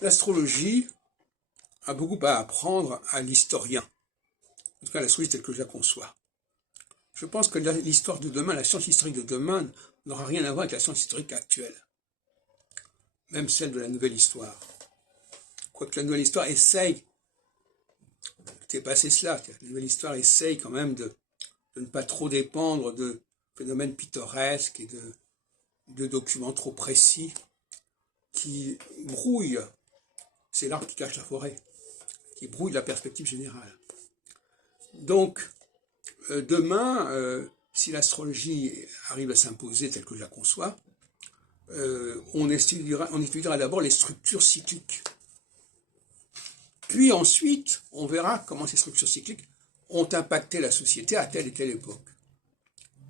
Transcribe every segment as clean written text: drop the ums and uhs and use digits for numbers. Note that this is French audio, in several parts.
L'astrologie a beaucoup à apprendre à l'historien, en tout cas l'astrologie telle que je la conçois. Je pense que l'histoire de demain, la science historique de demain, n'aura rien à voir avec la science historique actuelle, même celle de la nouvelle histoire. Quoique la nouvelle histoire essaye de dépasser cela, la nouvelle histoire essaye quand même de ne pas trop dépendre de phénomènes pittoresques et de documents trop précis qui brouillent, c'est l'arbre qui cache la forêt, qui brouille la perspective générale. Donc, demain, si l'astrologie arrive à s'imposer telle que je la conçois, on étudiera d'abord les structures cycliques. Puis ensuite, on verra comment ces structures cycliques ont impacté la société à telle et telle époque.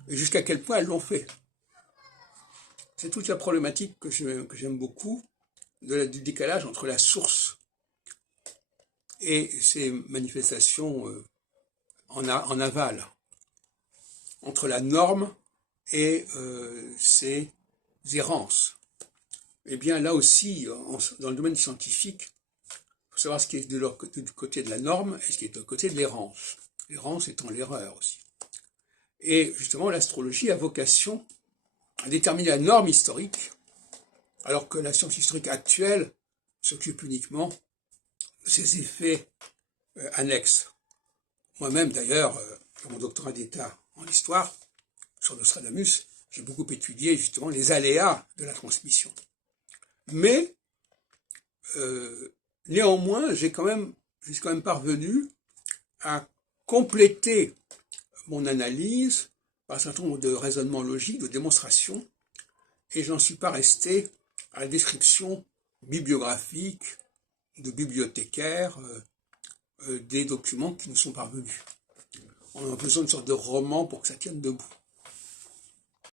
Et jusqu'à quel point elles l'ont fait. C'est toute la problématique que j'aime beaucoup du décalage entre la source et ses manifestations en aval, entre la norme et ses errances. Eh bien là aussi, dans le domaine scientifique, il faut savoir ce qui est du côté de la norme et ce qui est du côté de l'errance. L'errance étant l'erreur aussi. Et justement, l'astrologie a vocation à déterminer la norme historique, alors que la science historique actuelle s'occupe uniquement de ses effets annexes. Moi-même, d'ailleurs, dans mon doctorat d'État en histoire, sur Nostradamus, j'ai beaucoup étudié justement les aléas de la transmission. Mais, néanmoins, je suis quand même parvenu à compléter mon analyse par un certain nombre de raisonnements logiques, de démonstrations, et je n'en suis pas resté à la description bibliographique de bibliothécaires des documents qui nous sont parvenus. On a besoin d'une sorte de roman pour que ça tienne debout.